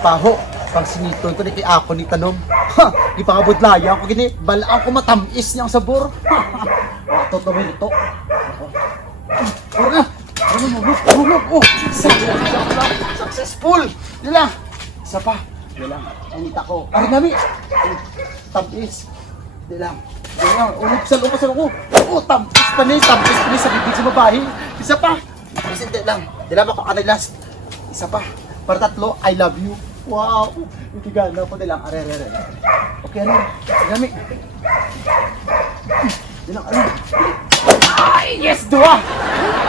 paho. Pang sinitoy ko ni kay ako ni tanom. Ha, di pa kabudlaya ako gini. Balaan ko matamis niyang sabor. Ato to mo ito. Ora. Ano mo? Oh, successful. Dila. Isa pa. Dila. Anita ko. Ari nami. Tamis. Dila. Dila. Ulog sa ko. Oh, tamis pa ni sa bibig sa babae. Isa pa. Kasi lang. Dila ba ko kanay last. Isa pa. Para tatlo, I love you. Wow. Itigana ko nilang. Are. Okay, ano? Dami. Dilang, ano? Ay, yes, dua!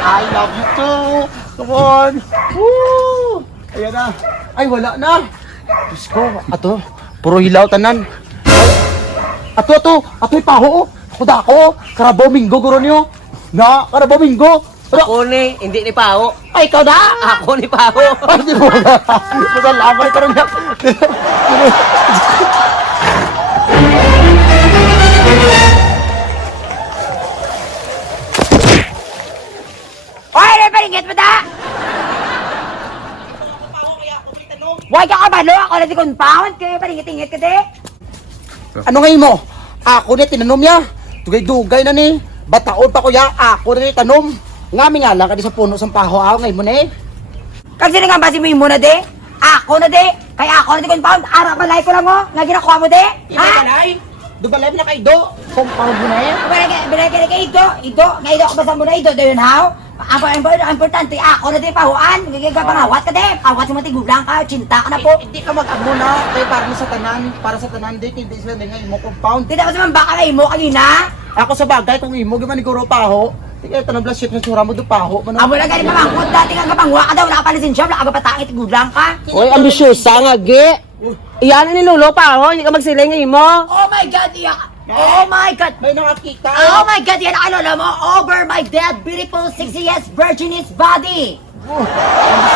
I love you too! Come on! Woo! Ayan na. Ay, wala na. Diyos ko, ato. Puro hilaw tanan. Ato, yung paho. Ako dako. Karabaw minggo, guro niyo. Na, karabaw minggo. Ako ni, hindi ni Pao. Ay, ikaw na! Ako ni Pao. Ay, di mo na. Masalaman ito rin yan. Oy, paringit mo da! Huwag ka kabalo, ako na si compound, kaya paringit-ingit ka de. Ano ngayon mo? Ako na tinanom niya. Dugay-dugay na ni. Bataon pa ko ya. Ako na ni tanom. Ngami nga lang kadi sa puno sa paho ako ngayon mo na eh. Kasi nga ba si mo na de? Ako na de! Kaya ako na si compound, ara balay ko lang o. Nga ginakuha mo de? Ha? Dubalay mo na kay Do. Compound mo na eh. Balay ka kay Ido. Nga Ido ako basa mo na Ido. Doon how? Ang importante, ako na de pahuan. Gagagay pangawat ka de. Awat mo tigulang ka, cinta ka na po. Hindi ka mag-amo na. Kaya para sa tanan din. Hindi sila na ngayon mo compound. Tidak ko sa baka kayo mo kanina. Ako sa bagay kung imo gaman ni Guro Paho. Tingnan tanong blas shit na sura mo do Paho. Amo lang galing mamangkot dati kang kapangwa ka daw. Wala ka pa lisensya, wala ka pa patangit, tigulang ka. Oy, ambisyosa nga, ge. Iyan ni Lolo Pao, hindi ka magsiling ngayon mo. Oh my God, iyak! Oh my God! May nakakita. Oh my God, yan ang alala mo over my dead, beautiful, 60 years virgin's body! Ang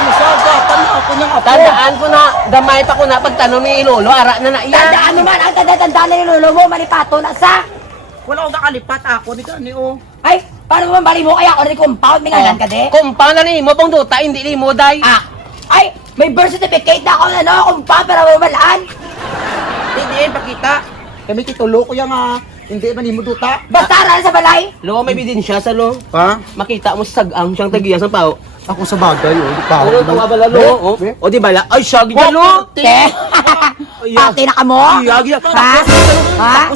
susagapan na ako niyang apo. Tandaan ko na, gamay pa ko na pagtanong ni Lolo, ara na iyan. Tandaan mo man, ang tanda-tandaan na ni lolo mo, manipato na sa... Wala akong nakalipat ako ni Gani o. Ay, paano mo bali mo kaya ako na compound, may ngalan ka de? Compound na ni mo pong duta, hindi ni mo day. Ay, may birth certificate na ako na no, compound, pero mabalaan. Hindi pakita. Kami titulo ko yang hindi man imo duta. Basta rin sa balay. Lo, may bidensya sa lo. Ha? Makita mo sa sagang siyang tagiya sa Pao. Ako sa bagay o. Di Paho. Ano ito nga bala lo? O di bala? Ay, siya, gina lo. Te, pati na ka mo? Iya, gina. Ha? Ha?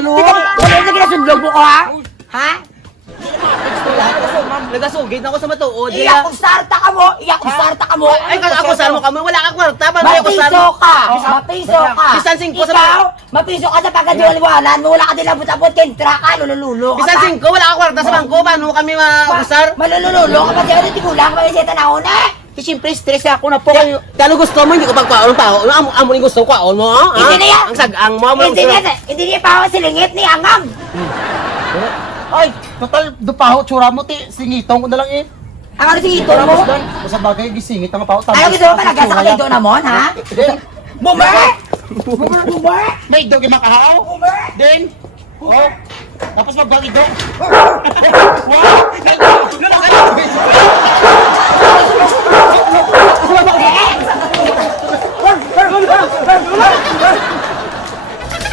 Galo. Ano yung ginasundlog mo ko ha? Ha? Nagasugid na ako sa matuod. Iyak kung sarta ka mo! Iyak kung sarta ka mo! Ay, ako sa mo kami, wala kang kwarta. Paano ako sa Mapiso ka! Mapiso ka! Bisan 5 sa Ikaw, mapiso ka sa pagkadiwalwalan mo, wala ka din labot-abot, kentra ka, lulululo ka Bisan 5, wala kang kwarta sa bangko. Paano kami mausar? Malulululo ka pa siya, hindi kulang ka pa siya tanahon eh! Siyempre stress ako na po kayo. Kano gusto mo, hindi ko pagpaon pa. Amo ni gusto ko, kaon mo, ha? Hindi na yan! Ang sagang mo, Hindi niya pa ako silingit ni Angam! Ay, total do Paho tsura mo ti singitong ko na lang eh. Ang ano si Ito mo? Sa bagay gisingit ang Paho. Ayaw gusto mo palaga sa kalido namon, ha? Bumer! Bumer! May dog yung makahaw. Bumer! Then, oh, tapos magbang idong.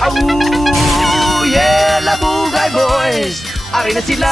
Oh yeah, Labugay Boys! Ari na sila!